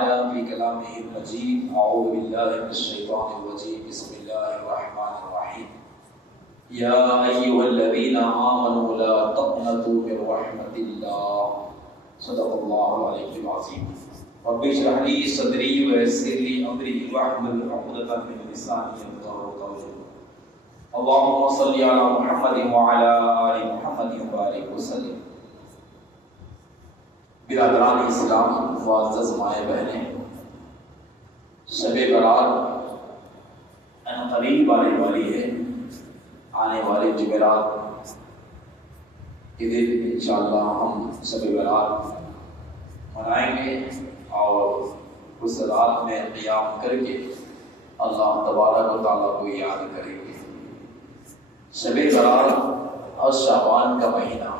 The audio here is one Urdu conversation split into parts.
تعالى في كلامه المجيد أعوذ بالله من الشيطان الرجيم بسم الله الرحمن الرحيم يا أيها الذين آمنوا لا تقنطوا من رحمة الله صدق الله العلي العظيم رب اشرح لي صدري ويسر لي أمري واحلل عقدة من لساني يفقهوا قولي اللهم صل على محمد وعلى آل محمد وبارك وسلم. برادران اسلام، معزز مائیں بہنیں، شب برات ان قریب آنے والی ہے. آنے والے جمعرات کے دن انشاءاللہ ہم شب برات منائیں گے اور اس رات میں قیام کر کے اللہ تبارک و تعالیٰ کو یاد کریں گے. شب برات اور شعبان کا مہینہ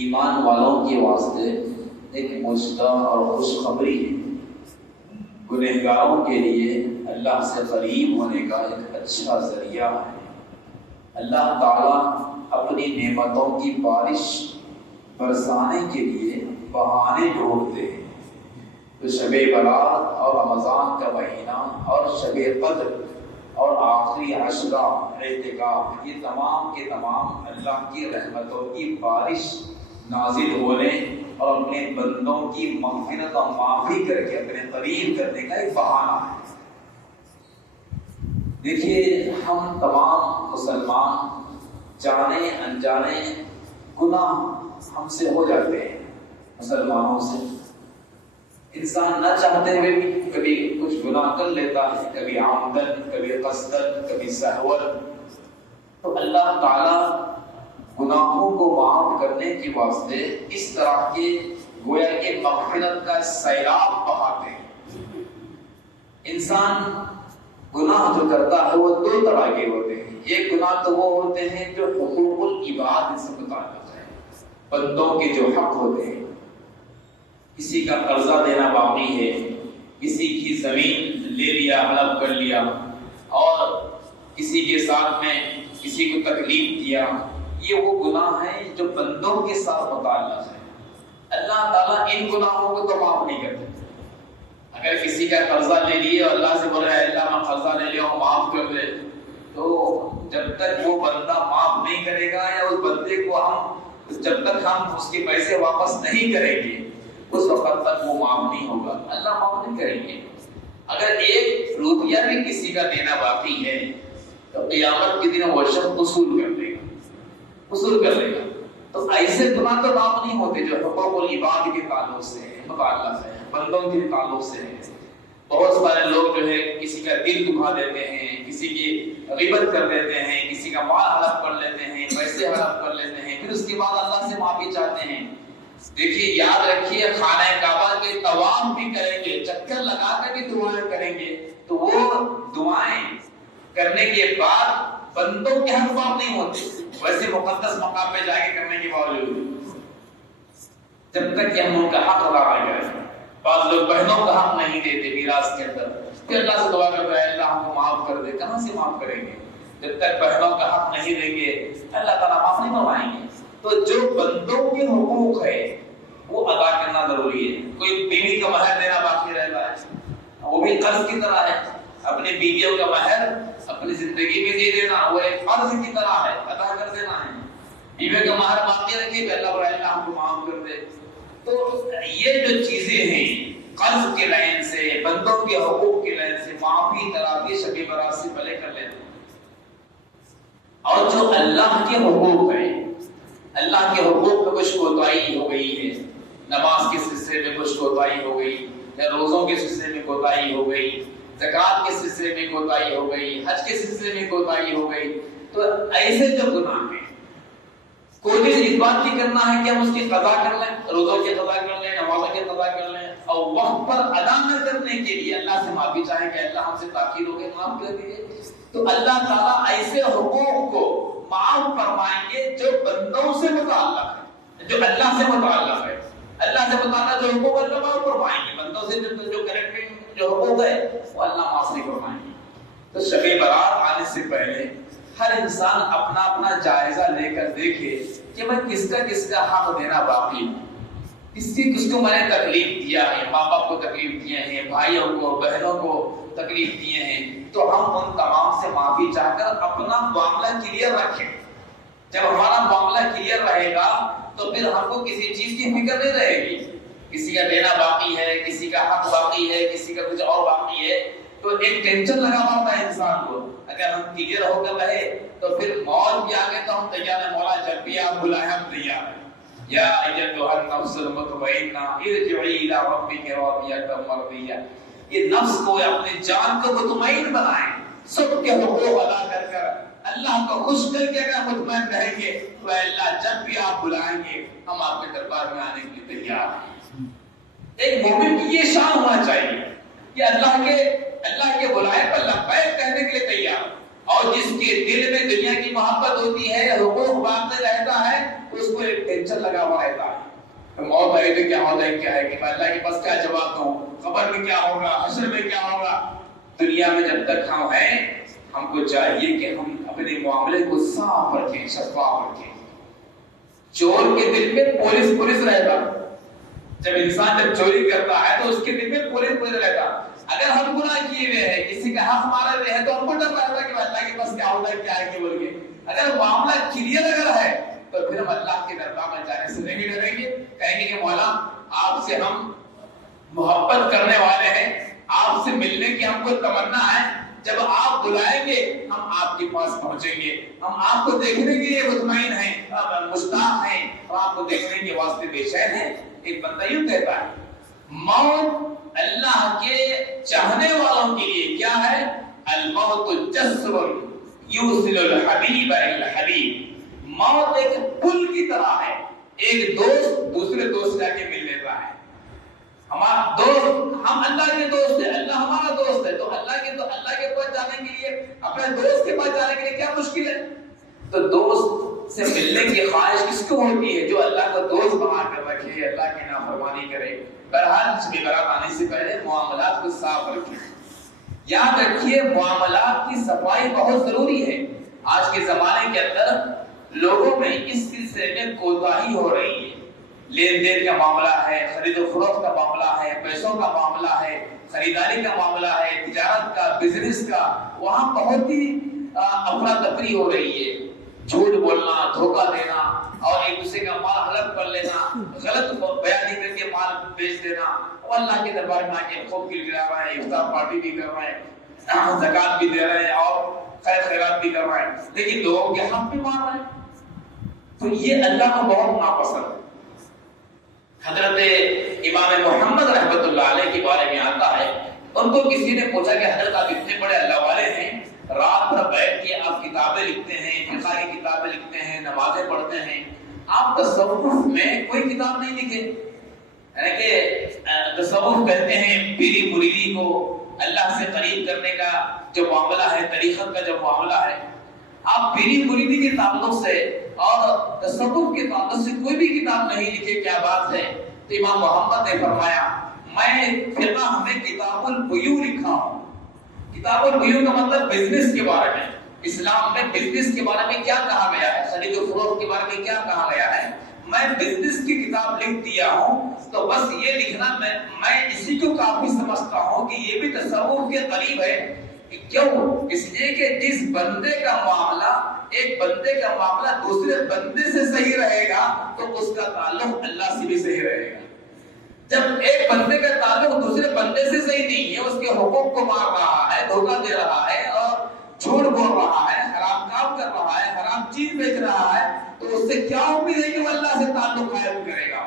ایمان والوں کے واسطے ایک مجدہ اور خوشخبری ہے. گنہگاروں کے لیے اللہ سے قریب ہونے کا ایک اچھا ذریعہ ہے. اللہ تعالیٰ اپنی نعمتوں کی بارش برسانے کے لیے بہانے ڈھونڈتے ہیں. تو شب برات اور رمضان کا مہینہ اور شب قدر اور آخری عشرہ اعتکاف، یہ تمام کے تمام اللہ کی رحمتوں کی بارش نازل ہونے اور اپنے بندوں کی مغفرت اور معافی کر کے اپنے قریب کرنے کا ایک بہانہ ہے. دیکھیے، ہم تمام مسلمان جانے انجانے گناہ ہم سے ہو جاتے ہیں. مسلمانوں سے انسان نہ چاہتے ہوئے بھی کبھی کچھ گناہ کر لیتا ہے، کبھی عمدن، کبھی قصدن، کبھی سہون. تو اللہ تعالیٰ گناہوں کو معاف کرنے کے واسطے اس طرح کے گویا کہ مغفرت کا سیلاب بہاتے ہیں. انسان گناہ جو کرتا ہے وہ دو طرح کے ہوتے ہیں. ایک گناہ تو وہ ہوتے ہیں جو حقوق العباد سے متعلق ہے، بندوں کے جو حق ہوتے ہیں. کسی کا قرضہ دینا باقی ہے، کسی کی زمین لے لیا، ہڑپ کر لیا، اور کسی کے ساتھ میں کسی کو تکلیف دیا، یہ وہ گناہ ہیں جو بندوں کے ساتھ متعلق ہے. اللہ تعالیٰ ان گناہوں کو تو معاف نہیں کرتے. اگر کسی کا قرضہ لے لیے اور اللہ سے بول رہا ہے اللہ میں قرضہ لے لیا ہوں معاف کر دے، تو جب تک وہ بندہ معاف نہیں کرے گا یا اس بندے کو جب تک ہم اس کے پیسے واپس نہیں کریں گے اس وقت تک وہ معاف نہیں ہوگا. اللہ معاف نہیں کریں گے. اگر ایک روپیہ بھی کسی کا دینا باقی ہے تو قیامت کے دن وہ شخص وصول کر لے گا. تو ایسے گناہ تو معاف نہیں ہوتے جو حقوق العباد کے تعلق سے متعلق ہے، بندوں کے تعلق سے ہے. بہت سارے لوگ جو ہے کسی کا دل دکھا دیتے ہیں، کسی کی غیبت کر دیتے ہیں، کسی کا مال ہڑپ کر لیتے ہیں، پیسے ہڑپ کر لیتے ہیں، پھر اس کے بعد اللہ سے معافی چاہتے ہیں. دیکھیے، یاد رکھیے، خانہ کعبہ کے طواف بھی کریں گے، چکر لگا کر بھی دعائیں کریں گے، تو وہ دعائیں کرنے کے بعد بندوں کے حق معاف نہیں ہوتے. ویسے مقدس مقام پہ جا کے کرنے کے باوجود جب تک کہ ہم ان کا حق ادا نہ کریں. بعض لوگ بہنوں کا حق نہیں دیتے میراث کے اندر، پھر اللہ سے دعا کرتا ہے اللہ ہم کو معاف کر دے. کہاں سے معاف کریں گے؟ جب تک بہنوں کا حق نہیں دیں گے اللہ تعالیٰ معاف نہیں فرمائیں گے. تو جو بندوں کے حقوق ہے وہ ادا کرنا ضروری ہے. کوئی بیوی کا مہر دینا باقی رہتا ہے، وہ بھی قرض کی طرح ہے. اپنی بیویوں کا مہر اپنی زندگی میں دے دینا وہ ایک قرض کی طرح ہے، ادا کر دینا ہے. بیوی کا مہر باقی رکھے کہ اللہ برائے اللہ ہم کو معاف کر دے. تو یہ جو چیزیں ہیں قرض کے لائن سے، بندوں کے حقوق کے لائن سے معافی تلافی شب برات سے پہلے کر لیتے. اور جو اللہ کے حقوق ہیں، اللہ کے حقوق میں کچھ کوتاہی ہو گئی ہے، نماز کے سلسلے میں کچھ کوتاہی ہو گئی، یا روزوں کے سلسلے میں کوتاہی ہو گئی، زکات کے سلسلے میں کوتاہی ہو گئی، حج کے سلسلے میں کوتاہی ہو گئی، تو ایسے جو گناہ ہیں کوشش اس بات کی کرنا ہے کہ ہم اس کی قضا کر لیں، روزوں کی قضا کر لیں، نمازوں کی قضا کر لیں، اور وقت پر ادا نہ کرنے کے لیے اللہ سے معافی چاہیں کہ اللہ ہم سے تاخیر ہو گئی معاف کر دیجیے. تو اللہ تعالیٰ ایسے حقوق کو معاف فرمائیں گے جو بندوں سے متعلق ہے، جو اللہ سے متعلق ہے. اللہ سے متعلق جو حقوق اللہ معاف فرمائیں گے، بندوں سے جو کریکٹنگ جو حقوق ہے وہ اللہ معاف نہیں فرمائیں گے. تو شب برات آنے سے پہلے ہر انسان اپنا اپنا جائزہ لے کر دیکھے کہ میں کس کا حق دینا باقی ہے. کس کو میں نے تکلیف دیا ہے، ماں باپ کو تکلیف دیے ہیں، بھائیوں کو بہنوں کو تکلیف دیے ہیں، تو ہم ان تمام سے معافی چاہ کر اپنا معاملہ کلیئر رکھیں. جب ہمارا معاملہ کلیئر رہے گا تو پھر ہم کو کسی چیز کی فکر نہیں رہے گی. کسی کا دینا باقی ہے، کسی کا حق باقی ہے، کسی کا کچھ اور باقی ہے، تو ایک ٹینشن لگا ہوا ہوتا ہے انسان کو. اگر ہم کلیئر ہو کر رہے تو پھر موت بھی آگے تو ہم تیار ہیں. مولا جب بھی آپ بلائیں ہم تیار ہیں. یا ایتھا النفس المطمئنہ ارجعی الی ربک راضیۃ مرضیہ. یہ نفس کو اپنے جان کو مطمئن بنائیں، سب کے حقوق ادا کر کر اللہ کو خوش کر کے اگر مطمئن رہیں گے تو اللہ جب بھی آپ بلائیں گے ہم آپ کے دربار میں آنے کے لیے تیار ہیں. ایک مومن کی یہ شان ہونا چاہیے کہ اللہ کے بلائے پر لبیک کہنے کے لیے تیار. اور جس کے دل میں دنیا کی محبت ہوتی ہے، حقوق باقی رہتا ہے، اس کو ایک ٹینشن لگا ہوا رہتا ہے. موت آئے تو کیا ہوتا ہے، کیا ہے کہ میں اللہ کے پاس کیا جواب دوں، قبر میں کیا ہوگا، حشر میں کیا ہوگا. دنیا میں جب تک ہم ہیں ہم کو چاہیے کہ ہم اپنے معاملے کو صاف رکھیں، شفاف رکھیں. چور کے دل میں پولیس رہتا. جب انسان جب چوری کرتا ہے تو اس کے دل میں پولیس رہتا. اگر ہم گناہ کیے ہوئے ہیں، کسی کا حق مارے ہوئے ہیں، تو ہم کو ڈر رہتا کہ اللہ کے پاس کیا ہوتا ہے، کیا ہے کہ بول کے. اگر معاملہ کلیئر اگر ہے تو پھر ہم اللہ کے دربار میں جانے سے نہیں ڈریں گے. کہیں گے کہ مولا آپ سے ہم محبت کرنے والے ہیں، آپ سے ملنے کی ہم کو تمنا ہے. جب آپ بلائیں گے ہم آپ کے پاس پہنچیں گے. ہم آپ کو دیکھنے کے لیے مطمئن ہیں، مشتاق ہیں، اور آپ کو دیکھنے کے واسطے بے چین ہیں. ایک بندہ یوں کہتا ہے موت اللہ کے چاہنے والوں کے لیے کیا ہے؟ الموت جسر یوصل الحبیب الی الحبیب. موت ایک پل کی طرح ہے. ایک دوست دوسرے دوست جا کے مل لیتا ہے. ہمارا دوست، ہم اللہ کے دوست ہیں، اللہ ہمارا دوست ہے، تو اللہ کے پاس جانے کے لیے، اپنے دوست کے پاس جانے کے لیے کیا مشکل ہے. تو دوست سے ملنے کی خواہش کس کو ہوتی ہے؟ جو اللہ کو دوست بنا کر رکھے، اللہ کی نافرمانی کرے. بہرحال جمعرات آنے سے پہلے معاملات کو صاف رکھیں. یاد رکھیے معاملات کی صفائی بہت ضروری ہے. آج کے زمانے کے اندر لوگوں میں اس سلسلے میں کوتاہی ہو رہی ہے. لین دین کا معاملہ ہے، خرید و فروخت کا معاملہ ہے، پیسوں کا معاملہ ہے، خریداری کا معاملہ ہے، تجارت کا، بزنس کا، وہاں بہت ہی افراتفری ہو رہی ہے. جھوٹ بولنا، دھوکہ دینا، اور ایک دوسرے کا مال حلف کر لینا، غلط بیانی کر کے مال بیچ دینا. اور اللہ کے دربار میں آ کے خوب گڑگڑا رہا ہے، افطار پارٹی بھی کر رہے ہیں، زکات بھی دے رہے ہیں، اور خیر خیرات بھی کر رہے ہیں، لیکن لوگوں کے حق بھی مار رہے ہیں. تو یہ اللہ کو بہت ناپسند ہے. حضرت امام محمد رحمۃ اللہ علیہ کے بارے میں آتا ہے، ان کو کسی نے پوچھا کہ حضرت آپ اتنے بڑے اللہ والے ہیں، رات بھر بیٹھ کے آپ کتابیں لکھتے ہیں، فقہ کی کتابیں لکھتے ہیں، نمازیں پڑھتے ہیں، آپ تصوف میں کوئی کتاب نہیں لکھے؟ یعنی کہ تصوف کہتے ہیں پیری مریدی کو اللہ سے قریب کرنے کا جو معاملہ ہے، طریقت کا جو معاملہ ہے. آپ پیری مریدی کے تعلق سے اور تصوف کے تعلق سے کوئی بھی کتاب نہیں لکھے، کیا بات ہے؟ تو امام محمد نے فرمایا میں فقہ میں کتاب البیوع لکھا ہوں. کتاب البیوع کا مطلب بزنس کے بارے میں. اسلام میں بزنس کے بارے میں کیا کہا گیا ہے، خرید و فروخت کے بارے میں کیا کہا گیا ہے، میں بزنس کی کتاب لکھ دیا ہوں. تو بس یہ لکھنا میں اسی کو کافی سمجھتا ہوں کہ یہ بھی تصوف کے قریب ہے. کیوں؟ اس لیے کہ جس بندے کا معاملہ، ایک بندے کا معاملہ دوسرے بندے سے صحیح رہے گا تو اس کا تعلق اللہ سے بھی صحیح رہے گا. جب ایک بندے کا تعلق دوسرے بندے سے صحیح نہیں ہے، اس کے حقوق کو مار رہا ہے، دھوکہ دے رہا ہے، اور جھوٹ بول رہا ہے، حرام کام کر رہا ہے، حرام چیز بیچ رہا ہے، تو اس سے کیا امید ہے کہ وہ اللہ سے تعلق قائم کرے گا؟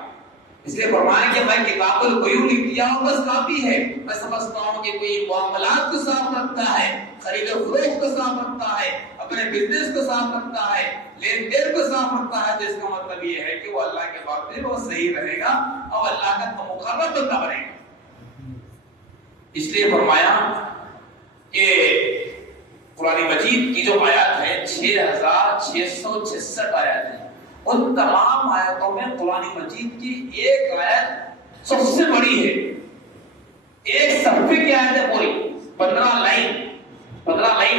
اس لیے فرمایا کہ میں کتاب البیوع لکھ دیا ہوں، بس کافی ہے. میں سمجھتا ہوں کہ کوئی معاملات کو صاف رکھتا ہے، خرید و فروخت کو صاف رکھتا ہے، اپنے بزنس کو صاف رکھتا ہے، لین دین کو صاف رکھتا ہے، تو اس کا مطلب یہ ہے کہ وہ اللہ کے بارے میں وہ صحیح رہے گا اور اللہ کا مقرب بندہ بنے گا. اس لیے فرمایا کہ قرآن مجید کی جو آیات ہے 6666 آیات ہیں، ان تمام آیاتوں میں قرآن مجید کی ایک آیت سب سے بڑی ہے. ایک صفحے کی آیت ہے پوری، 15 لائن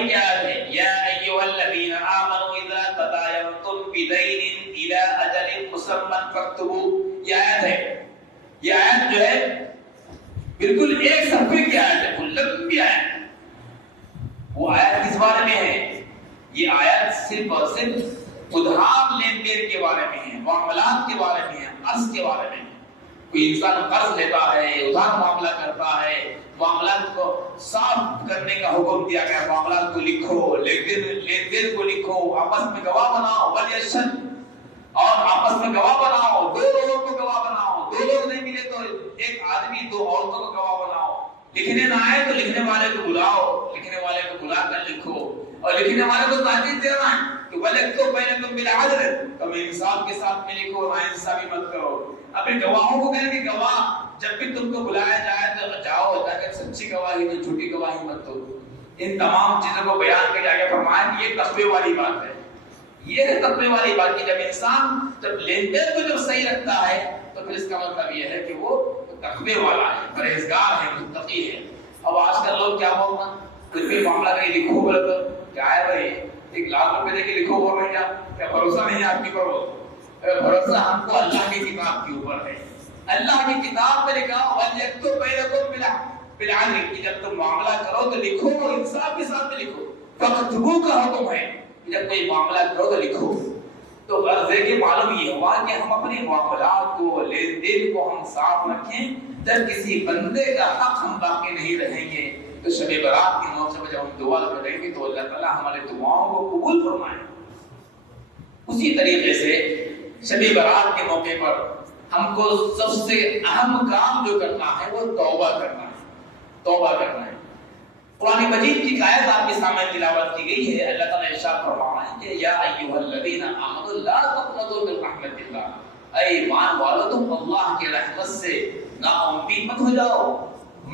کی آیت ہے. یا ایھا الذین آمنوا اذا تداینتم بدین الی اجل مسمى فاکتبوہ. یہ آیت ہے. یہ آیت جو ہے بالکل ایک صفحے کی آیت ہے، وہ لمبی آیت۔ وہ آیت کس بارے میں ہے؟ یہ آیت صرف اور صرف ادھار لین دین کے بارے میں ہے، معاملات کے بارے میں ہے، قرض کے بارے میں ہے۔ کوئی انسان قرض لیتا ہے، ادھار معاملہ کرتا ہے، معاملات کو صاف کرنے کا حکم دیا گیا، معاملات کو لکھو، لین دین کو لکھو، آپس میں گواہ بناؤ، ولیشن، اور آپس میں گواہ بناؤ، دو لوگوں کو گواہ بناؤ، دو لوگ نہیں ملے تو ایک آدمی دو عورتوں کو گواہ بناؤ، لکھنے نہ آئے تو لکھنے والے کو بلاؤ، لکھنے والے کو بلا کر لکھو، اور لکھنے والے کو تاکید دینا ہے کہ وَلَكْتُبْ بَيْنَكُمْ بِالْعَدْلِ، تم انصاف کے ساتھ میں لکھو، ناانصافی مت کرو۔ ابھی گواہوں کو کہیں کہ گواہ جب بھی تم کو بلایا جائے تو جاؤ، تاکہ سچی گواہی دو، جھوٹی گواہی مت دو۔ ان تمام چیزوں کو بیان کر آگے فرمایا کہ یہ تقوی والی بات ہے، یہ ہے تقوی والی بات کہ جب انسان جب لین دین کو جب صحیح رکھتا ہے تو پھر اس کا مطلب یہ ہے کہ وہ تقوی والا ہے، پرہیزگار ہے، متقی ہے۔ اب آج کل لوگ کیا بولنا، کچھ بھی معاملہ کہیں لکھو بولے تو کیا ہے بھائی 1,00,000 روپے دے کے لکھو بول رہے کیا بھروسہ نہیں ہے آپ کی پر؟ بھروسہ ہم کو اللہ کی کتاب کے اوپر ہے۔ اللہ کی کتاب میں لکھا وَلْيَكْتُبْ بَيْنَكُمْ بِالْعَدْلِ کہ جب تم معاملہ کرو تو لکھو، انصاف کے ساتھ میں لکھو۔ فَاكْتُبُوا کا حکم ہے جب کوئی معاملہ کرو تو لکھو۔ تو غرض ہے کہ معلوم یہ ہوا کہ ہم اپنے معاملات کو، لین دین کو ہم صاف رکھیں، جب کسی بندے کا حق ہم باقی نہیں رہیں گے تو شب برات کے موقع پر جب ہم دعا کریں گے تو اللہ تعالیٰ ہمارے دعاؤں کو قبول فرمائے۔ اسی طریقے سے شب برات کے موقع پر ہم کو سب سے اہم کام جو کرنا ہے وہ توبہ کرنا ہے، توبہ کرنا ہے۔ قرآن مجید کی آیت آپ کے سامنے تلاوت کی گئی ہے، اللہ تعالیٰ ارشاد فرما رہے ہیں کہ یا ایھا الذین آمنوا لا تقنطوا من رحمت اللہ، اے ایمان والو تم اللہ کی رحمت سے نا امید مت ہو جاؤ،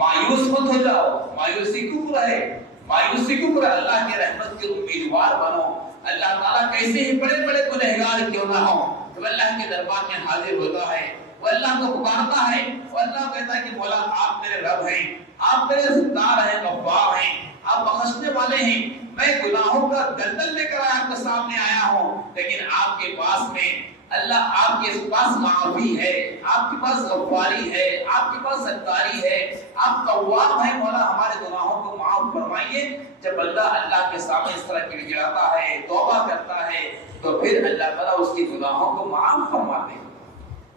مایوس مت ہو جاؤ۔ مایوسی کفر ہے، مایوسی کفر ہے، اللہ کی رحمت کے امیدوار بنو۔ اللہ تعالیٰ کیسے ہی بڑے بڑے گنہگار کیوں نہ ہو، تو اللہ کے دربار میں حاضر ہوتا ہے، وہ اللہ کو پکارتا ہے، وہ اللہ کہتا ہے کہ مولا آپ میرے رب ہیں، آپ میرے ستار ہیں، غفار ہیں، آپ بخشنے والے ہیں۔ میں گناہوں کا دلدل لے کر آپ کے سامنے آیا ہوں، لیکن آپ کے پاس میں اللہ، آپ کے پاس معافی ہے، آپ کے پاس غفاری ہے، آپ کے پاس ستاری ہے، آپ تواب ہیں، مولا ہمارے گناہوں کو معاف فرمائیے۔ جب بندہ اللہ کے سامنے اس طرح کی گراتا ہے، توبہ کرتا ہے، تو پھر اللہ تعالیٰ اس کے گناہوں کو معاف فرماتے ہیں۔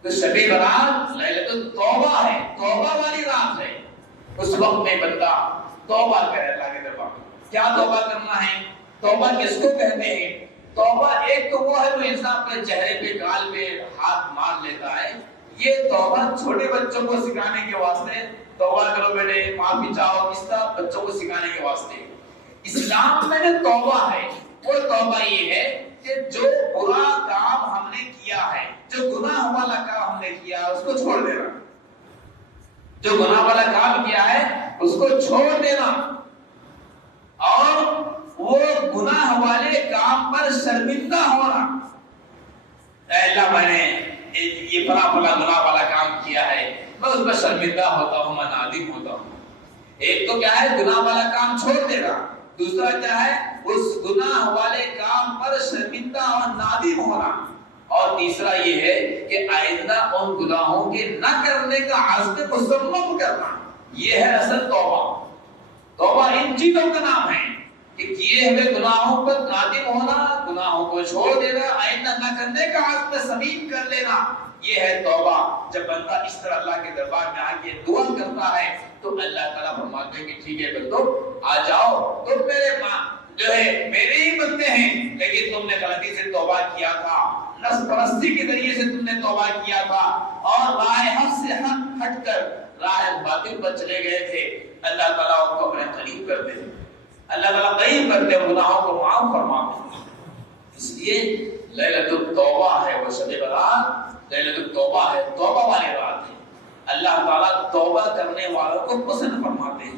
تو شب برات لیلۃ التوبہ ہے، توبہ والی رات ہے۔ اس وقت میں بندہ توبہ کرے اللہ کے دربار میں۔ کیا توبہ کرنا ہے؟ توبہ کس کو کہتے ہیں؟ توبہ ایک تو وہ ہے جو انسان اپنے چہرے پہ، گال پہ ہاتھ مار لیتا ہے، یہ توبہ چھوٹے بچوں کو سکھانے کے واسطے، توبہ کرو بیٹے، معافی چاہو، اس طرح بچوں کو سکھانے کے واسطے۔ اسلام میں جو توبہ ہے وہ توبہ یہ ہے کہ جو برا کام ہم نے کیا ہے، جو گناہ والا کام ہم نے کیا ہے اس کو چھوڑ دینا، جو گناہ والا کام کیا ہے اس کو چھوڑ دینا، اور وہ گناہ والے کام پر شرمندہ ہونا۔ اے اللہ میں نے یہ فلاں گناہ والا کام کیا ہے، میں اس پر شرمندہ ہوتا ہوں، میں نادم ہوتا ہوں۔ ایک تو کیا ہے گناہ والا کام چھوڑ دینا، دوسرا کیا ہے اس گناہ والے کام پر شرمندہ اور نادم ہونا، اور تیسرا یہ ہے کہ آئندہ ان گناہوں کے نہ کرنے کا عزم مصمم کرنا۔ یہ ہے اصل توبہ۔ توبہ ان چیزوں کا نام ہے کہ کیے ہوئے گناہوں پر نادم ہونا، گناہوں کو چھوڑ دینا، آئندہ نہ کرنے کا عزم صمیم کر لینا، یہ ہے توبہ۔ جب بندہ اس طرح اللہ کے دربار میں آ کے دعا کرتا ہے تو اللہ تعالیٰ فرماتے ہیں کہ ٹھیک ہے بندو آ جاؤ، تم میرے جو ہے میرے ہی بندے ہیں، لیکن تم نے غلطی سے توبہ کیا تھا، نفس پرستی کے ذریعے سے تم نے توبہ کیا تھا، اور راہ حق سے ہٹ کر راہ باطل پر چلے گئے تھے۔ اللہ تعالیٰ ان کو اپنے قریب کرتے ہیں، اللہ تعالیٰ قریب کرتے ہیں، گناہوں کو معاف فرماتے ہیں۔ اس لیے لیلۃ التوبہ ہے وہ شب برات، لیلۃ التوبہ ہے، توبہ والی رات ہے۔ اللہ تعالیٰ توبہ کرنے والوں کو پسند فرماتے ہیں۔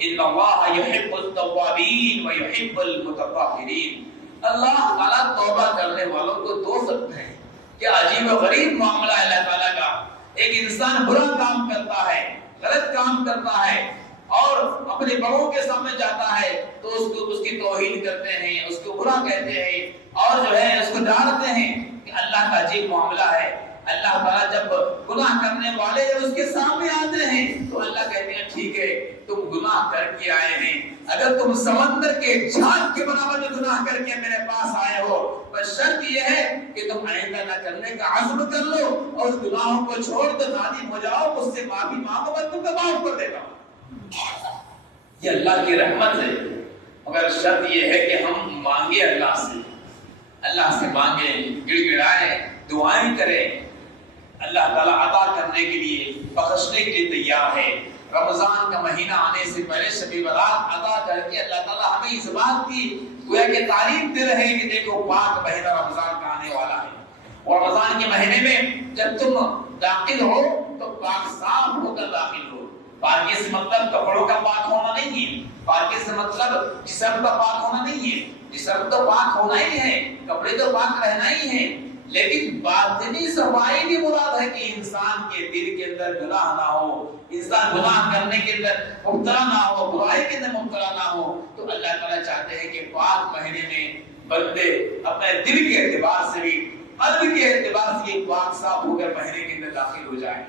ان اللہ یحب التوابین ویحب المتطہرین۔ اللہ تعالیٰ توبہ کرنے والوں کو دوست رکھتے ہیں۔ کیا عجیب و غریب معاملہ ہے اللہ تعالیٰ کا۔ ایک انسان برا کام کرتا ہے، غلط کام کرتا ہے، اور اپنے بڑوں کے سامنے جاتا ہے تو اس کی توہین کرتے ہیں، اس کو برا کہتے ہیں، اور جو ہے اس کو ڈانٹتے ہیں کہ اللہ کا عجیب معاملہ ہے۔ اللہ تعالیٰ جب گناہ کرنے والے جب اس کے سامنے آتے ہیں تو اللہ کہتے ہیں ٹھیک ہے تم گناہ کر کے آئے ہیں، اگر تم سمندر کے جھاگ کے برابر جو گناہ کر کے میرے پاس آئے ہو، بس شرط یہ ہے کہ تم آئندہ نہ کرنے کا عزم کر لو اور اس گناہوں کو چھوڑ دو، نادم ہو جاؤ، مجھ سے معافی مانگو، میں تم کو معاف کر دیتا ہوں۔ یہ اللہ کی رحمت ہے، مگر شرط یہ ہے کہ ہم مانگے اللہ سے مانگیں، گڑ گڑائیں، دعائیں کریں۔ اللہ تعالیٰ عطا کرنے کے لیے، بخشنے کے لیے تیار ہے۔ رمضان کا مہینہ آنے سے پہلے شب برات عطا کر کے اللہ تعالیٰ ہمیں اس بات کی گویا کہ تعلیم دے رہے ہیں کہ دیکھو پاک مہینہ رمضان کا آنے والا ہے، اور رمضان کے مہینے میں جب تم داخل ہو تو پاک صاف ہو کر داخل ہو۔ پاکی سے مطلب کپڑوں کا پاک ہونا نہیں ہے، پاکی سے مطلب جسم کا پاک ہونا نہیں ہے، جسم تو پاک ہونا ہی ہے، کپڑے تو پاک رہنا ہی ہے، لیکن باطنی صفائی بھی مراد ہے کہ انسان کے دل کے اندر گناہ نہ ہو، انسان گناہ کرنے کے اندر مبتلا نہ ہو، برائی کے اندر مبتلا نہ ہو۔ تو اللہ تعالیٰ چاہتے ہیں کہ پاک مہینے میں بندے اپنے دل کے اعتبار سے بھی، قلب کے اعتبار سے یہ پاک صاف ہو کر مہینے کے اندر داخل ہو جائیں۔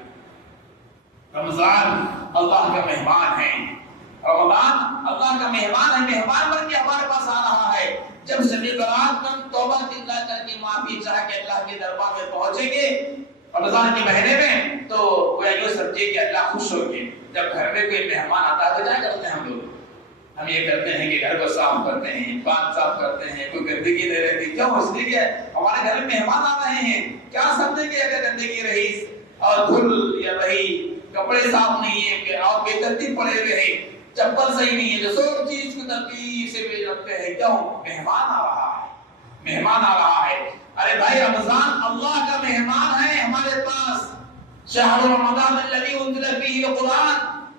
رمضان اللہ کا مہمان ہے، رمضان اللہ کا مہمان ہے، مہمان بن کے ہمارے پاس آ رہا ہے۔ جب شب برات میں توبہ اللہ کر کے معافی چاہ کے اللہ کے دربار میں پہنچیں گے رمضان کے مہینے میں، تو وہ یوں سمجھے کہ اللہ خوش ہو گے۔ جب گھر میں کوئی مہمان آتا ہے تو کیا کرتے ہیں ہم یہ کرتے ہیں کہ گھر کو صاف کرتے ہیں، پان صاف کرتے ہیں، کوئی گندگی نہیں رہتی۔ کیوں؟ اس لیے کہ ہمارے گھر میں مہمان آ رہے ہیں، کیا سمجھے کہ اگر گندگی رہی اور دھول یا رہی، کپڑے صاف نہیں ہے اور بے ترتیب پڑے ہوئے ہیں، چپل صحیح نہیں ہے، تو سب چیز کو ترتیب سے رکھتے ہیں۔ کیوں؟ مہمان آ رہا ہے، مہمان آ رہا ہے۔ ارے بھائی رمضان اللہ کا مہمان ہے ہمارے پاس۔ شہر رمضان الذی انزل فیہ القرآن،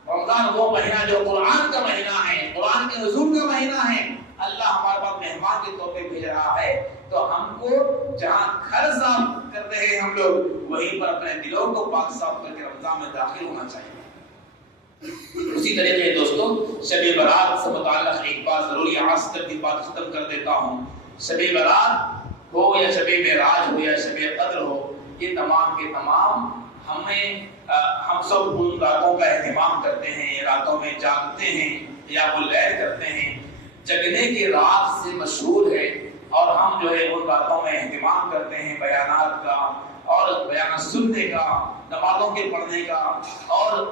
رمضان وہ مہینہ جو قرآن کا مہینہ ہے، قرآن کے نزول کا مہینہ ہے۔ اللہ ہمارے پاس مہمان کے طور پہ بھیج رہا ہے، تو ہم کو جہاں گھر صاف کرتے ہیں ہم لوگ، وہیں پر اپنے دلوں کو پاک صاف کر کے رمضان میں داخل ہونا چاہیے۔ اسی طریقے سے دوستو شب برات سے متعلق ایک بات ضروری عرض کر کے بات ختم کر دیتا ہوں۔ شب برات ہو یا شب معراج ہو یا شب قدر ہو، یہ تمام کے تمام ہم سب ان راتوں کا اہتمام کرتے ہیں، راتوں میں جاگتے ہیں یا اللیل کرتے ہیں، جگنے کی رات سے مشہور ہے، اور ہم جو ہے ان باتوں میں اہتمام کرتے ہیں، بیانات کا اور بیانات سننے کا، نمازوں کے پڑھنے کا اور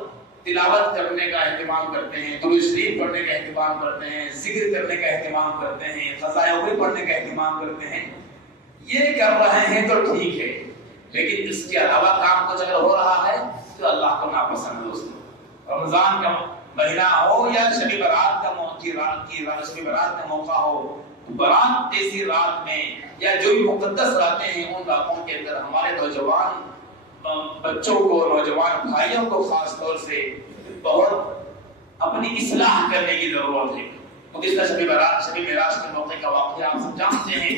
تلاوت کرنے کا اہتمام کرتے ہیں، درود شریف پڑھنے کا اہتمام کرتے ہیں، ذکر کرنے کا اہتمام کرتے ہیں، قضائے عمر پڑھنے کا اہتمام کرتے ہیں۔ یہ کر رہے ہیں تو ٹھیک ہے، لیکن اس کے علاوہ کام کچھ اگر ہو رہا ہے تو اللہ کو ناپسند ہے۔ دوستو رمضان کا مہینہ ہو یا شب برات کا موقع ہو، برات جیسی رات میں یا جو بھی مقدس راتیں ہیں، ان راتوں کے اندر ہمارے نوجوان بچوں کو، نوجوان بھائیوں کو خاص طور سے بہت اپنی اصلاح کرنے کی ضرورت ہے۔ گزشتہ شب معراج کے موقع کا واقعہ آپ سب جانتے ہیں،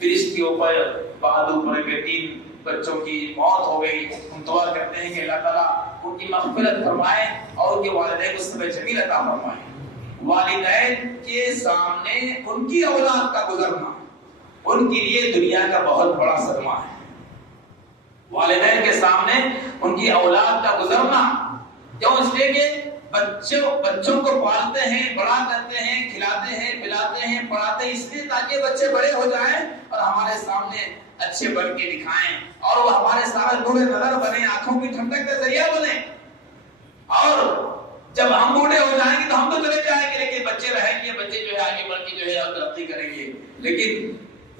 فرشت کے اوپر بہادر پڑے ہوئے 3 بچوں کی موت ہو گئی۔ ہم دعا کرتے ہیں کہ اللہ تعالیٰ ان کی مغفرت فرمائے اور ان کے والدین کو صبر جمیل عطا فرمائے۔ والدین کے سامنے ان کی اولاد کا گزرنا ان کے لیے دنیا کا بہت بڑا صدمہ ہے۔ والدین کے سامنے ان کی اولاد کا گزرنا، کیوں؟ اس لیے کہ بچوں کو پالتے ہیں، بڑا کرتے ہیں، کھلاتے ہیں، پلاتے ہیں، پڑھاتے ہیں، اس لیے تاکہ بچے بڑے ہو جائیں اور ہمارے سامنے اچھے بن کے دکھائیں، اور وہ ہمارے سامنے نور نظر بنے، آنکھوں کی ٹھنڈک کا ذریعہ بنے۔ اور جب ہم بوڑھے ہو جائیں گے تو ہم تو چلے جائیں گے، لیکن بچے رہیں گے، بچے جو ہے آگے بڑھ کے جو ہے ترقی کریں گے۔ لیکن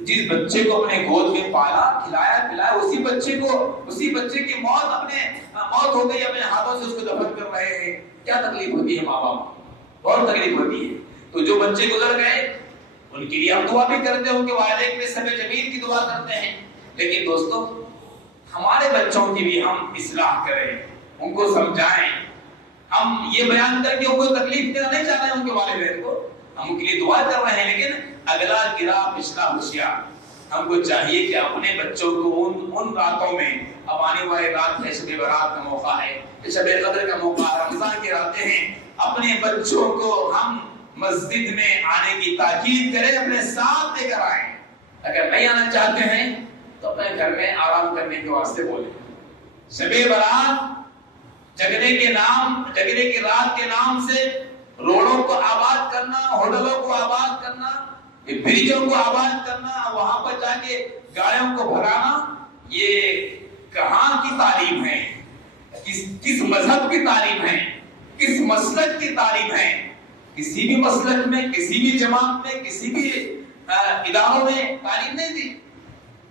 جس بچے کو اپنے گود میں پالا، کھلایا، پلایا، اسی بچے کی موت ہو گئی، اپنے ہاتھوں سے اس کو دفن کر رہے ہیں، کیا تکلیف ہوتی ہے ماں باپ؟ بہت تکلیف ہوتی ہے۔ تو جو بچے گزر گئے ان کے لیے ہم دعا بھی کرتے ہیں، ان کے والدین کے صبر جمیل کی دعا کرتے ہیں، لیکن دوستو ہمارے بچوں کی بھی ہم اصلاح کریں، ان کو سمجھائیں۔ ہم یہ بیان کر کے ان کو تکلیف دینا نہیں چاہ رہے ہیں، ان کے والدین کو ہم ان کے لیے دعا کر رہے ہیں، لیکن اگلا گرا پچھلا ہوشیار۔ ہم کو چاہیے کہ اپنے بچوں کو ان راتوں میں، اب آنے والے رات ہے، شب برات کا موقع ہے، شب قدر کا موقع ہے، رمضان کی راتیں ہیں، اپنے بچوں کو ہم مسجد میں آنے کی تاکید کریں، اپنے ساتھ لے کر آئیں۔ اگر نہیں آنا چاہتے ہیں تو اپنے گھر میں آرام کرنے کے واسطے بولے. شب برات جگنے کی رات کے نام سے روڈوں کو آباد کرنا, ہوٹلوں کو آباد کرنا, بریجوں کو آباد کرنا, وہاں پر جا کے گاڑیوں کو بھگانا, یہ کہاں کی تعلیم ہے؟ کس مذہب کی تعلیم ہے؟ کس مسلک کی تعلیم ہے؟ کسی بھی مسلک میں, کسی بھی جماعت میں, کسی بھی اداروں میں تعلیم نہیں دی.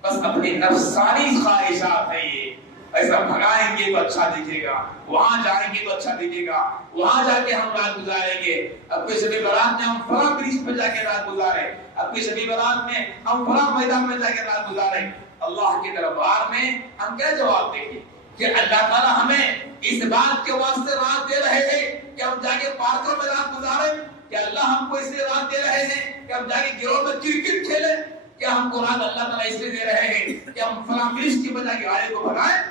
بس اپنی نفسانی خواہشات ہے یہ. ایسا بھگائیں گے تو اچھا دکھے گا, وہاں جائیں گے تو اچھا دکھے گا, وہاں جا کے ہم رات گزاریں گے. اب کوئی شب برات میں ہم فلاں برج پہ جا کے رات گزارے, اب کوئی شب برات میں ہم فلاں میدان میں جا کے رات گزارے. اللہ کے دربار میں ہم کیا جواب دیں گے کہ اللہ تعالیٰ ہمیں اس بات کے واسطے رات دے رہے ہیں کہ ہم جا کے پارکوں میں رات گزاریں؟ کہ اللہ ہم کو اس لیے رات دے رہے ہیں کہ ہم جا کے گروہ میں کرکٹ کھیلیں؟ کیا ہم کو رات اللہ تعالیٰ اس لیے دے رہے ہیں کہ ہم فلاں برج کی بجائے گاڑی کو بھگائیں؟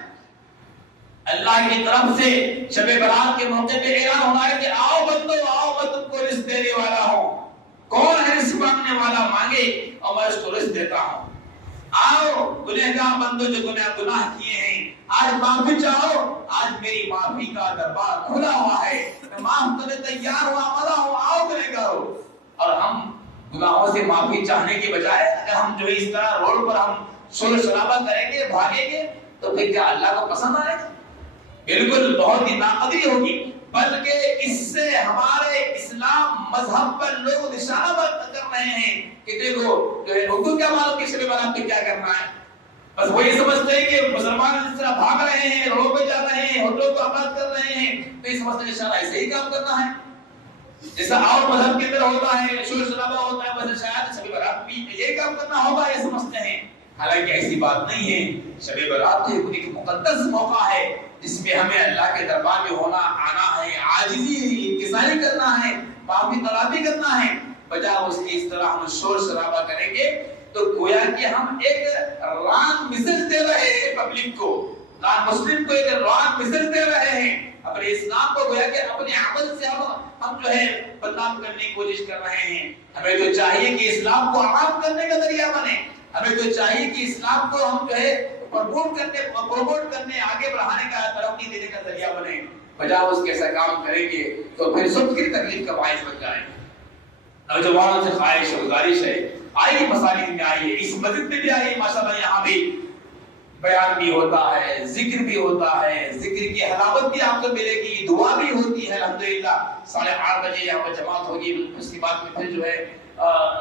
اللہ کی طرف سے شب برات کے موقع پہ اعلان ہو رہا ہے کہ آؤ بندو, آؤ میں تم کو رزق دینے والا ہوں. کون ہے رزق مانگنے والا؟ مانگے اور میں اس کو رزق دیتا ہوں. آؤ گنہگار بندو جو گناہ کیے ہیں, آج معافی چاہو, آج میری معافی کا دربار کھلا ہوا ہے, میں معاف کرنے تیار ہوں, آمادہ ہوں, آؤ گنہگارو. اور ہم گناہوں سے معافی چاہنے کے بجائے اگر ہم جو اس طرح روڈ پر ہم شور شرابہ کریں گے, بھاگیں گے, تو پھر کیا اللہ کو پسند آئے گا؟ بالکل بہت ہی ناقدری ہوگی. بلکہ اس سے ہمارے اسلام مذہب پر لوگ نشانہ کر رہے ہیں کہ دیکھو جو ہے حکم کیا معلوم کہ شب برات پہ کیا کرنا ہے. بس وہ یہ سمجھتے ہیں کہ مسلمان اس طرح بھاگ رہے ہیں, روڈوں پہ جا رہے ہیں, ہوٹلوں کو آباد کر رہے ہیں, تو یہ سمجھتے ہیں نشانہ ایسے ہی کام کرنا ہے جیسا اور مذہب کے اندر ہوتا ہے, شور شرابہ ہوتا ہے, ویسے شاید شب برات بھی یہ کام کرنا ہوگا, یہ سمجھتے ہیں. حالانکہ ایسی بات نہیں ہے. شب برات تو ایک مقدس موقع ہے جس میں ہمیں اللہ کے دربار میں ہونا, آنا ہے, عاجزی انکساری کرنا ہے, معافی طلبی کرنا ہے. بجائے اس کی اس طرح ہم شور شرابہ کریں گے تو گویا کہ ہم ایک رانگ میسج دے رہے ہیں پبلک کو, نان مسلم کو ایک رانگ میسج دے رہے ہیں. اپنے اسلام کو گویا کہ اپنے عمل سے ہم جو ہے بدنام کرنے کی کوشش کر رہے ہیں. ہمیں تو چاہیے کہ اسلام کو عام کرنے کا ذریعہ بنے. ہمیں تو چاہیے کہ اسلام کو ہم جو ہے پروموٹ کرنے, آگے بڑھانے کا, ترقی دینے کا ذریعہ بنے. بجائے اس کے ایسا کام کریں گے تو پھر سب کی تکلیف کا باعث بن جائیں. نوجوانوں سے خواہش و گزارش ہے, آئیے مساجد میں آئیے, اس مسجد میں بھی آئیے. ماشاءاللہ یہاں بھی بیان بھی ہوتا ہے, ذکر بھی ہوتا ہے, ذکر کی حلاوت بھی آپ کو ملے گی, دعا بھی ہوتی ہے. الحمدللہ 8:30 بجے یہاں پر جماعت ہوگی. اس کے بعد میں پھر جو ہے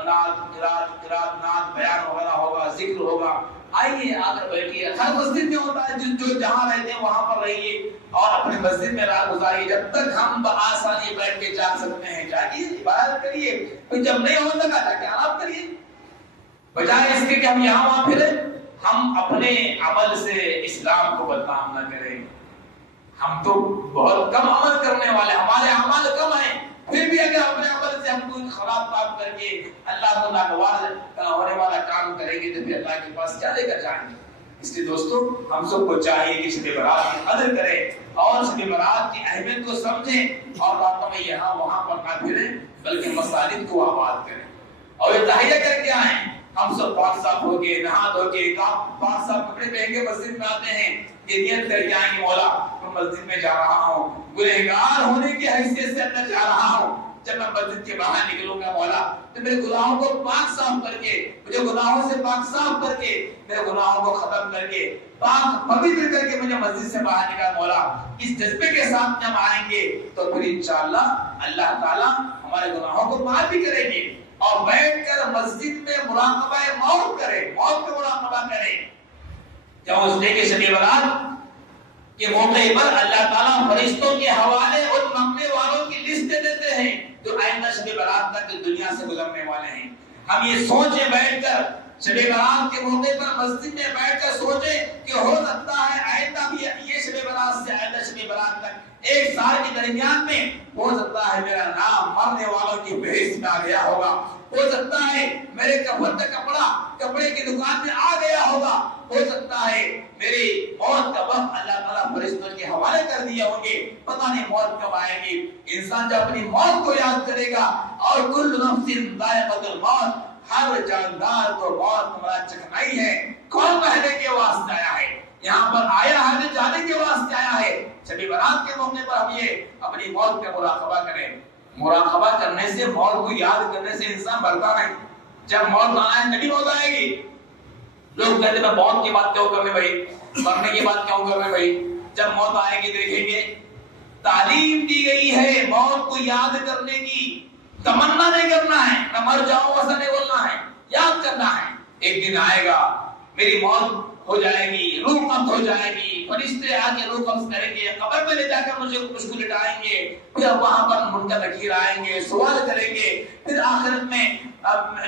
نعت بیان وغیرہ ہوگا, ذکر ہوگا. آئیے آ کر بیٹھیے. ہر مسجد میں ہوتا ہے, جو جہاں رہتے ہیں وہاں پر رہیے اور اپنے مسجد میں رات گزاریے. جب تک ہم بآسانی بیٹھ کے جا سکتے ہیں جاگیے, عبادت کریے. پھر جب نہیں ہو سکا جا کے آرام کریے. بجائے اس کے کہ ہم یہاں وہاں پھریں. ہم اپنے عمل سے اسلام کو بدنام نہ کریں. ہم تو بہت کم عمل کرنے والے, ہمارے اعمال کم ہیں, پھر بھی اگر اپنے عمل سے ہم کوئی خراب کام کر کے اللہ کو ناگوار ہونے والا کام کریں گے تو پھر اللہ کے پاس کیا لے کر جائیں گے؟ اس لیے دوستو ہم سب کو چاہیے کہ شب برات کی قدر کریں اور شب برات کی اہمیت کو سمجھیں, اور راتوں میں یہاں وہاں پر نہ پھریں بلکہ مساجد کو آباد کریں اور یہ تہیہ کر کے آئیں. ہم سب پاک صاف ہو کے, نہا دھو کے, پاک صاف کپڑے پہن کے مسجد میں آتے ہیں. یہ نیت کر کے آئیں گے مولا میں مسجد میں جا رہا ہوں, گنہگار ہونے کی حیثیت سے اندر جا رہا ہوں. جب میں مسجد کے باہر نکلوں گا مولا تو میرے گناہوں کو پاک صاف کر کے, مجھے گناہوں سے پاک صاف کر کے, میرے گناہوں کو ختم کر کے, پاک پوتر کر کے مجھے مسجد سے باہر نکال مولا. اس جذبے کے ساتھ جب آئیں گے تو پھر انشاءاللہ اللہ تعالیٰ ہمارے گناہوں کو معاف بھی کریں گے. اور بیٹھ کر مسجد میں مراقبہ موت کریں, موت کا مراقبہ کریں. جب اس نے کہ شب برات کے موقع پر اللہ تعالیٰ فرشتوں کے حوالے ان مرنے والوں کی لسٹ دیتے ہیں جو آئندہ شب برات تک دنیا سے گزرنے والے ہیں. ہم یہ سوچیں بیٹھ کر شب برات کے موقع پر مسجد میں بیٹھ کر سوچیں کہ ہو سکتا ہے آئندہ بھی یہ شب برات سے آئندہ شب برات تک 1 سال کے درمیان میں ہو سکتا ہے میرا نام مرنے والوں کی فہرست میں آ گیا ہوگا. ہو سکتا ہے میرے کفن کا کپڑا کپڑے کی دکان میں آ گیا ہوگا. ہو سکتا ہے میری موت کا وقت اللہ تعالیٰ فرشتوں کے حوالے کر دیے ہوں گے. پتہ نہیں موت کب آئے گی. انسان جب اپنی موت کو یاد کرے گا, اور کل نفس ذائقۃ الموت, ہر جاندار کو موت ہمارا چکھنائی ہے, کون رہنے کے واسطے آیا ہے؟ یہاں پر آیا ہے تو جانے کے واسطے آیا ہے۔ شب برات کے موقع پر ہم یہ اپنی موت کا مراقبہ کریں۔ مراقبہ کرنے سے، موت کو یاد کرنے سے انسان مرتا نہیں۔ جب موت آنا ہے تبھی موت آئے گی۔ لوگ کہتے ہیں موت کی بات کیوں کر رہے بھائی، مرنے کی بات کیوں کر رہے بھائی؟ جب موت آئے گی دیکھیں گے۔ تعلیم دی گئی ہے موت کو یاد کرنے کی، تمنا نہیں کرنا ہے، نہ مر جاؤں ایسا نہیں بولنا ہے، یاد کرنا ہے۔ ایک دن آئے گا میری موت ہو جائے گی، روح قبض ہو جائے گی، فرشتے آ کے روح قبض کریں گے، قبر میں لے جا کر مجھ کو لٹائیں گے، پھر وہاں پر منکر نکیر آئیں گے، سوال کریں گے، پھر آخرت میں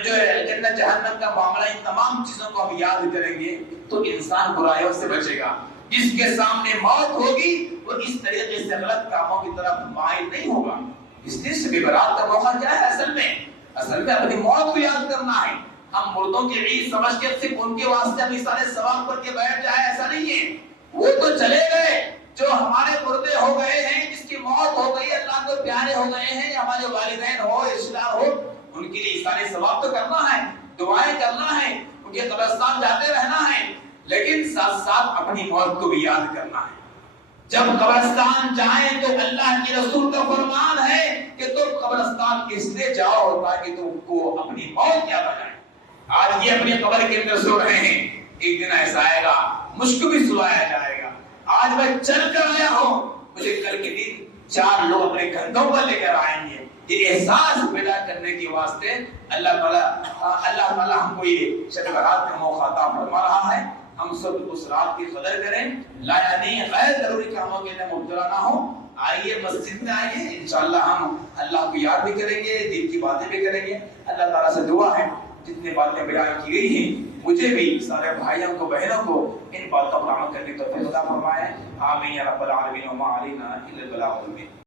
جو ہے جنت جہنم کا معاملہ، ان تمام چیزوں کو ہم یاد کریں گے تو انسان برائیوں سے بچے گا۔ جس کے سامنے موت ہوگی وہ اس طریقے سے غلط کاموں کی طرف مائل نہیں ہوگا۔ اس لیے شب برات کا موقع کیا ہے؟ اصل میں اپنی موت کو یاد کرنا ہے۔ ہم مردوں کی عید سمجھ کے صرف ان کے واسطے ہم سارے ثواب پڑھ کے بیٹھ جائے، ایسا نہیں ہے۔ وہ تو چلے گئے جو ہمارے مردے ہو گئے ہیں، جس کی موت ہو گئی، اللہ کو پیارے ہو گئے ہیں، ہمارے والدین ہو، رشتہ دار ہو، ان کے لیے سارے ثواب تو کرنا ہے، دعائیں کرنا ہے، ان کے قبرستان جاتے رہنا ہے، لیکن ساتھ ساتھ اپنی موت کو بھی یاد کرنا ہے۔ جب قبرستان جائیں تو اللہ کے رسول کا فرمان ہے کہ تم قبرستان اس لیے جاؤ تاکہ تم کو اپنی موت یاد آ جائے۔ آج یہ اپنی قبر کے اندر سو رہے ہیں، ایک دن ایسا آئے گا مجھ کو بھی سلایا جائے گا۔ آج میں چل کر آیا ہوں، مجھے کل کے دن 4 لوگ اپنے کندھوں پر لے کر آئیں گے۔ یہ احساس پیدا کرنے کے واسطے اللہ تعالیٰ ہم کو یہ شب برات کا موقع عطا فرما رہا ہے۔ ہم سب اس رات کی قدر کریں، لا یعنی غیر ضروری کاموں کے اندر مبتلا نہ ہوں۔ آئیے مسجد میں آئیے، انشاءاللہ ہم اللہ کو یاد بھی کریں گے، دین کی باتیں بھی کریں گے۔ اللہ تعالیٰ سے دعا ہے جتنی باتیں بیان کی گئی ہیں مجھے بھی، سارے بھائیوں کو، بہنوں کو ان باتوں پر عمل کرنے کی توفیق عطا فرمائے۔ آمین یا رب العالمین، وما علینا الا البلاغ المبین۔